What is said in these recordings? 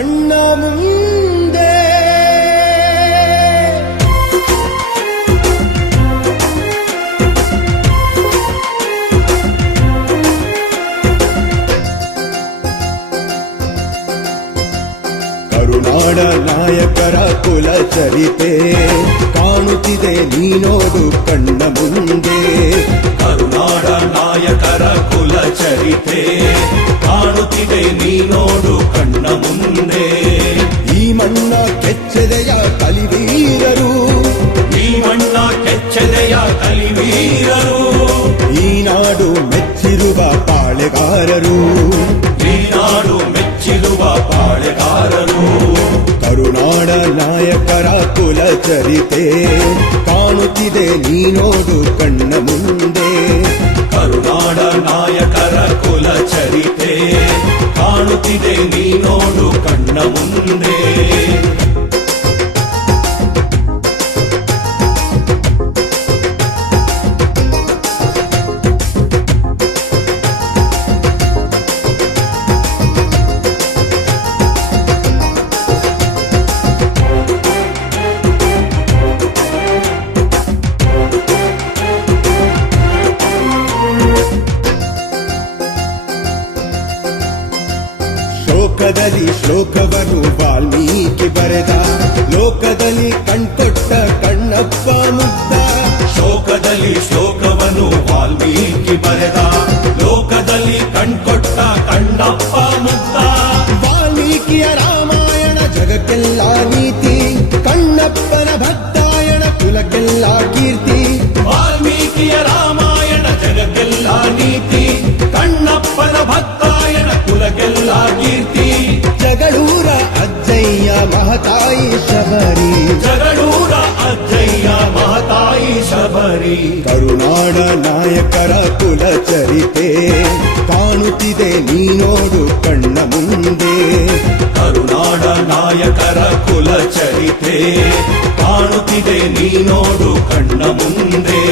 ಕಣ್ಣ ಮುಂದೆ. ಕರುನಾಡ ನಾಯಕರ ಕುಲ ಚರಿತೆ ಕಾಣುತ್ತಿದೆ ನೀನೋಡು ಕಣ್ಣ ಮುಂದೆ. ಕರುನಾಡ ನಾಯಕರ ಕುಲ ಚರಿತೆ ಕಾಣುತ್ತಿದೆ ನೀನೋಡು ಕಣ್ಣ ಮುಂದೆ. ಈ ಮಣ್ಣ ಕೆಚ್ಚೆದೆಯ ಕಲಿವೀರರು, ಈ ಮಣ್ಣ ಕೆಚ್ಚೆದೆಯ ಕಲಿವೀರರು, ಈ ನಾಡು ಮೆಚ್ಚಿರುವ ಪಾಳೆಗಾರರು, ಈ ನಾಡು ಮೆಚ್ಚಿರುವ ಪಾಳೆಗಾರರು. ಕರುನಾಡ ನಾಯಕರ ಕುಲ ಚರಿತೆ ಕಾಣುತ್ತಿದೆ ನೀನೋಡು ಕಣ್ಣ ಮುಂದೆ. ಕರುನಾಡ ನಾಯಕರ ಕುಲ ಚರಿತೆ ಕಾಣುತ್ತಿದೆ ನೀನೋಡು ಕಣ್ಣ ಮುಂದೆ. ಶೋಕದಲ್ಲಿ ಶ್ಲೋಕವನ್ನು ವಾಲ್ಮೀಕಿ ಬರೆದ, ಲೋಕದಲ್ಲಿ ಕಣ್ಕೊಟ್ಟ ಕಣ್ಣಪ್ಪ ಮುಗ್ಧ. ಶೋಕದಲ್ಲಿ ಶ್ಲೋಕವನ್ನು ವಾಲ್ಮೀಕಿ ಬರೆದ, ಲೋಕದಲ್ಲಿ ಕಣ್ಕೊಟ್ಟ ಕಣ್ಣಪ್ಪ ಮುಗ್ಧ. ವಾಲ್ಮೀಕಿಯ ರಾಮಾಯಣ ಜಗಕ್ಕೆಲ್ಲ ನೀತಿ, ಕಣ್ಣಪ್ಪನ ಭಕ್ತಾಯಣ ಕುಲಕ್ಕೆಲ್ಲ ಕೀರ್ತಿ. ವಾಲ್ಮೀಕಿಯ ರಾಮಾಯಣ ಜಗಕ್ಕೆಲ್ಲ ನೀತಿ, ಕಣ್ಣಪ್ಪನ ಭಕ್ತಾಯಣ ಕುಲಕ್ಕೆಲ್ಲ ಕೀರ್ತಿ. ಜಗಳೂರ ಅಜ್ಜಯ್ಯ ಮಹತಾಯಿ ಶಬರಿ, ಜಗಳೂರ ಅಜ್ಜಯ್ಯ ಮಹತಾಯಿ ಶಬರಿ. ಕರುನಾಡ ನಾಯಕರ ಕುಲ ಚರಿತೆ ಕಾಣುತ್ತಿದೆ ನೀನೋಡು ಕಣ್ಣ ಮುಂದೆ. ಕರುನಾಡ ನಾಯಕರ ಕುಲ ಚರಿತೆ ಕಾಣುತ್ತಿದೆ ನೀನೋಡು ಕಣ್ಣ ಮುಂದೆ.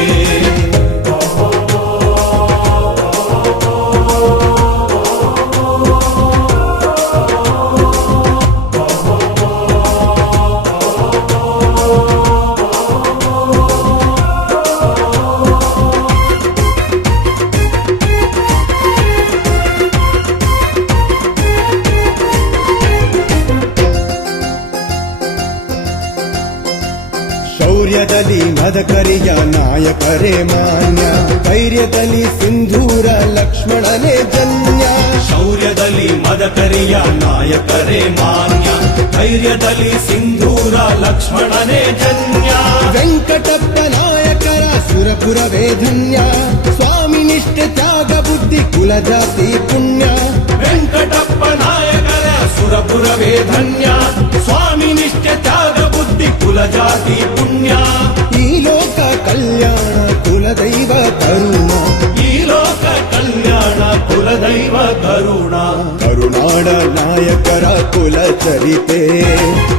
ಶೌರ್ಯದಲ್ಲಿ ಮದಕರಿಯ ನಾಯಕರೇ ಮಾನ್ಯ, ಧೈರ್ಯದಲ್ಲಿ ಸಿಂಧೂರ ಲಕ್ಷ್ಮಣನೇ ಜನ್ಯ. ಶೌರ್ಯದಲ್ಲಿ ಮದಕರಿಯ ನಾಯಕರೇ ಮಾನ್ಯ, ಧೈರ್ಯದಲ್ಲಿ ಸಿಂಧೂರ ಲಕ್ಷ್ಮಣನೇ ಜನ್ಯ. ವೆಂಕಟಪ್ಪ ನಾಯಕರ ಸುರಪುರವೇ ಧನ್ಯ, ಸ್ವಾಮಿ ನಿಷ್ಠೆ ತ್ಯಾಗ ಬುದ್ಧಿ ಕುಲಜಾತಿ ಪುಣ್ಯ. ವೆಂಕಟಪ್ಪ ನಾಯಕರ ಸುರಪುರವೇ ಧನ್ಯ, ಸ್ವಾಮಿ ನಿಷ್ಠೆ ತ್ಯಾಗ ಬುದ್ಧಿ ಕುಲಜಾತಿ ಪುಣ್ಯ. ಈ ಲೋಕ ಕಲ್ಯಾಣ ಕುಲದೈವ ಕರುಣ, ಈ ಲೋಕ ಕಲ್ಯಾಣ ಕುಲದೈವ ಕರುಣ. ಕರುನಾಡ ನಾಯಕರ ಕುಲ ಚರಿತೆ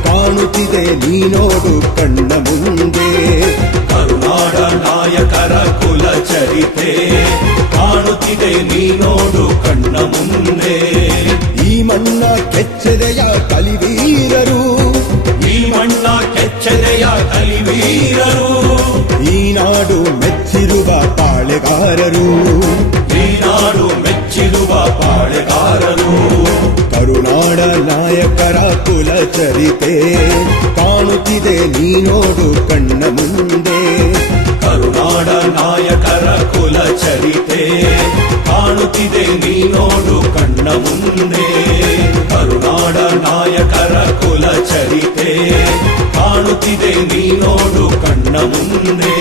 ಕಾಣುತ್ತಿದೆ ನೀನೋಡು ಕಣ್ಣ ಮುಂದೆ. ಕರುನಾಡ ನಾಯಕರ ಕುಲ ಚರಿತೆ ಕಾಣುತ್ತಿದೆ ನೀನೋಡು ಕಣ್ಣ ಮುಂದೆ. ಈ ಮಣ್ಣ ಕೆಚ್ಚೆದೆಯ ಕಲಿವೀರರು, ಈ ಮಣ್ಣ ಕೆಚ್ಚೆದೆಯ ಕಲಿವೀರರು, ಈ ನಾಡು ಮೆಚ್ಚಿರುವ ಪಾಳೆಗಾರರು, ಈ ನಾಡು ಮೆಚ್ಚಿರುವ ಪಾಳೆಗಾರರು. ಕರುನಾಡ ನಾಯಕರ ಕುಲ ಚರಿತೆ ಕಾಣುತ್ತಿದೆ ನೀನೋಡು ಕಣ್ಣ ಮುಂದೆ. ಕರುನಾಡ ನಾಯಕರ ಕುಲ ಚರಿತೆ ಕಾಣುತ್ತಿದೆ ನೀನೋಡು ಕಣ್ಣ ಮುಂದೆ. ಕರುನಾಡ ನಾಯಕರ ಕುಲ ಚರಿತೆ ಕಾಣುತ್ತಿದೆ ನೀನೋಡು ಕಣ್ಣ ಮುಂದೆ.